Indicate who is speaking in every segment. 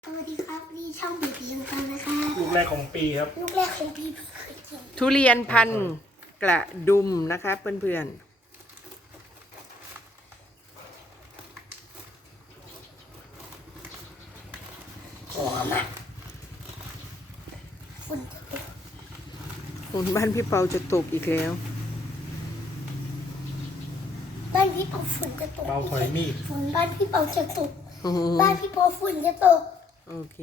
Speaker 1: สวัสดีครับนี่ช่องบีบีกันนะคะ
Speaker 2: ลูกแรกของปีครับ
Speaker 1: ลูกแรกของพี่เพิ่งเคยกิน
Speaker 3: ทุเรียนพันธุ์กระดุมนะคะเพื่อน
Speaker 1: หอมอ่ะฝุ่นจะตก
Speaker 3: ๆฝนบ้านพี่เปาจะตกอีกแล้ว
Speaker 1: บ้านพี่เปาฝุ่นจะตก
Speaker 2: เบาถอยมีด
Speaker 1: ฝุ่นบ้านพี่เปาจะตก
Speaker 3: โอ้โห
Speaker 1: บ้านพี่เปาฝุ่นจะตก
Speaker 3: โอเค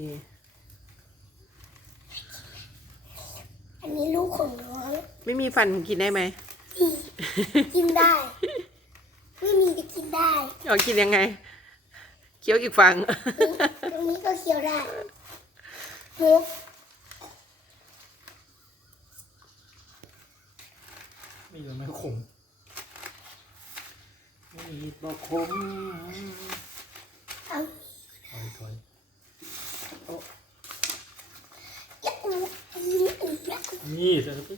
Speaker 1: อันนี้ลูกของน้อง
Speaker 3: ไม่มีฟันกินได้ไหม
Speaker 1: นี่กินได้ ไม่มีจะกินได้
Speaker 3: เอากินยังไงเคี้ยวอีกฝั่ง
Speaker 1: ตรงนี้ก็เคี้ยวได้มุก
Speaker 2: มีอะไรไหมขม
Speaker 3: มีบอกคม
Speaker 1: เอา
Speaker 2: ถอย
Speaker 1: อย่าอูอย่าอู
Speaker 2: นี่เสร็จแล้ว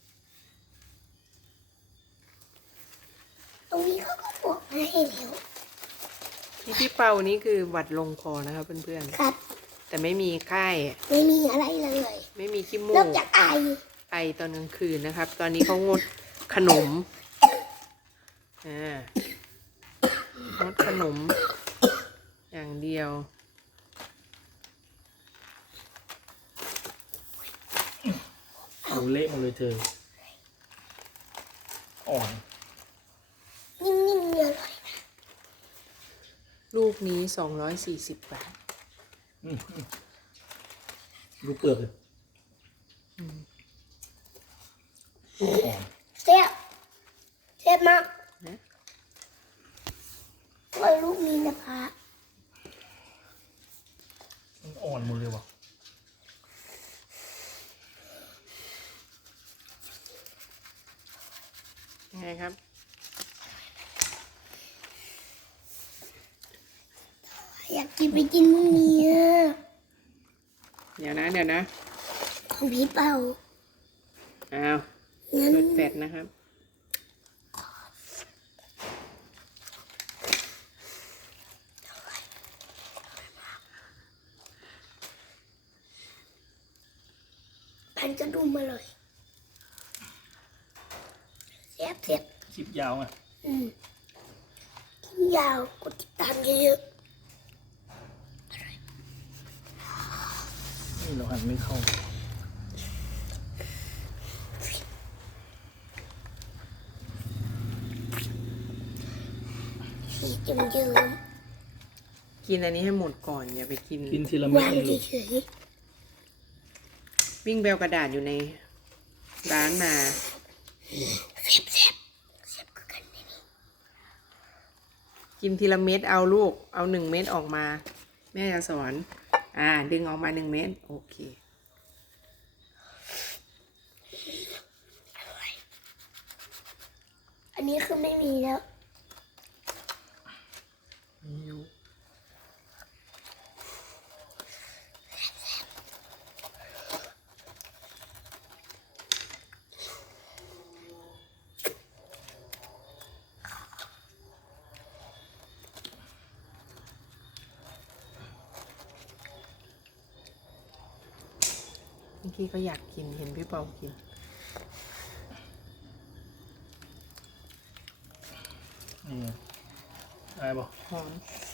Speaker 1: ตรงนี้เขาก็บอกมาให้แล้ว
Speaker 3: ที่พี่เปานี่คือหวัดลงคอนะคะเพื่อน
Speaker 1: ครับ
Speaker 3: ๆแต่ไม่มีไข้
Speaker 1: ไม่มีอะไรเลย
Speaker 3: ไม่มีขี้มู
Speaker 1: นอก
Speaker 3: ก
Speaker 1: จากไอ
Speaker 3: ไอตอนกลางคืนนะครับ ตอนนี้เขางดขนมงดขนม อย่างเดียว
Speaker 2: โอ้เละหมดเลยเธอ อ่อน
Speaker 1: นิ่มๆเนื้อร่อย
Speaker 3: ลูกนี้240 บาท
Speaker 2: ดูเปลือกเลยอ่อน
Speaker 1: แซ่บแซ่บมาก
Speaker 3: นะ
Speaker 1: ว่าลูกนี้นะคะ
Speaker 2: มันอ่อนหมดเลยว่ะ
Speaker 3: ยังไงครับ
Speaker 1: อยากกินไปกินพรุ่งนี้อะ
Speaker 3: เดี๋ยวนะ
Speaker 1: ของพี่เป่า
Speaker 3: อ้าว
Speaker 1: งั้น
Speaker 3: ลดแฟตนะครับ
Speaker 1: พันกระดุมมาเลยแซ่บแซ่บ
Speaker 2: คลิปยาวอ่ะ
Speaker 1: กินยาวกดติดตามเยอะ
Speaker 2: นี่เราหั่นไม่เข้า
Speaker 1: ๆสีเยิ้ม
Speaker 3: กินอันนี้ให้หมดก่อนอย่าไปกิน
Speaker 2: กินทีละ
Speaker 1: ๆ
Speaker 2: เม็ด
Speaker 1: วาง
Speaker 2: เลยลูก
Speaker 1: เฉย
Speaker 3: วิ่งแบลกระดาษอยู่ในร้านมา
Speaker 1: ๆแซ่บแซ่บแซ่บคือกันนี่
Speaker 3: กินทีละเม็ดเอาลูก เอา1 เม็ดออกมา แม่จะสอน ดึงออกมา1 เม็ดโอเค
Speaker 1: อันนี้คือไม่มีแล้ว
Speaker 2: นี่อยู่
Speaker 3: เมื่อกี้ก็อยากกินเห็นพี่เปากิน
Speaker 2: นี่ไงอะไรบอก
Speaker 3: หอม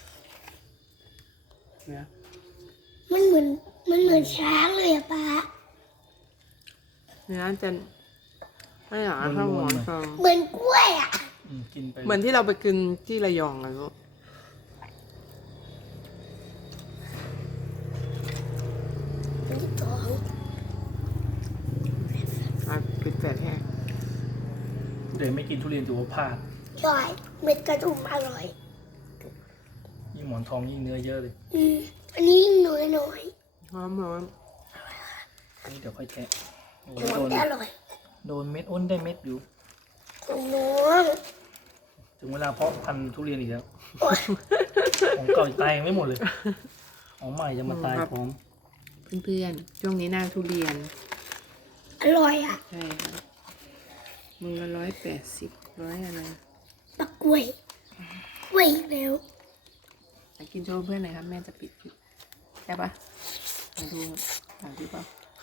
Speaker 3: เนื้อ
Speaker 1: มันเหมือนช้างเลยอะป้า
Speaker 3: เนื้อจะไม่หนาเท่าหมอนทอง
Speaker 1: เหมือนกล้วยอะ
Speaker 2: กินไป
Speaker 3: เหมือนที่เราไปกินที่ระยองอะลูก
Speaker 1: อันที่สอง
Speaker 3: ปิดแฟตแห้ง
Speaker 2: เดี๋ยวไม่กินทุเรียนถือว่าพลาด
Speaker 1: ย่อยเม็ดกระดุมอร่อย
Speaker 2: ยิ่งหมอนทองยิ่งเนื้อเยอะเลย
Speaker 1: อันนี้ยิ่งน้อยน้อย
Speaker 3: หอมหอม
Speaker 2: อันนี้เดี๋ยวค่อยแทะโอ้
Speaker 1: ๆ
Speaker 2: ย
Speaker 1: แต่
Speaker 2: โด
Speaker 1: มัน
Speaker 2: น
Speaker 1: จะอร่อย
Speaker 2: โดนเม็ดอ้นได้เม็ดอยู่
Speaker 1: ของน้อง
Speaker 2: ถึงเวลาเพาะพันธุ์ทุเรียนอีกแล้ว
Speaker 1: โอ๊ย
Speaker 2: ของเก่าตายยังไม่หมดเลย ของใหม่จะมาตายพร้อม
Speaker 3: เพื่อนๆช่วงนี้หน้าทุเรียน
Speaker 1: อร่อยอะ
Speaker 3: ใช่ครับมือละ180อะไร
Speaker 1: ปักกล้วยกล้วยอีกแล้ว
Speaker 3: กินโชว์เพื่อนหน่อยครับแม่จะปิดคลิปใช่ปะมาดูหาดูเปล่า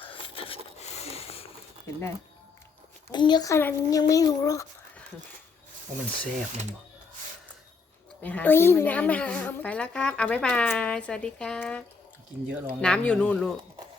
Speaker 3: เห็นได้
Speaker 1: กินเยอะขนาดนี้ยังไม่รู้หรอก
Speaker 2: ว่ามันแซ่บมันบอก
Speaker 3: ไปหา
Speaker 1: เอ้ย
Speaker 3: ซื้อมาได้
Speaker 1: น้ำ
Speaker 3: นะคะ
Speaker 1: น้ำ
Speaker 3: ไปแล้วครับ เอาบ๊ายบาย สวัสดีครับ
Speaker 2: กินเยอะลอง
Speaker 3: น้ำอยู่นู่นลูก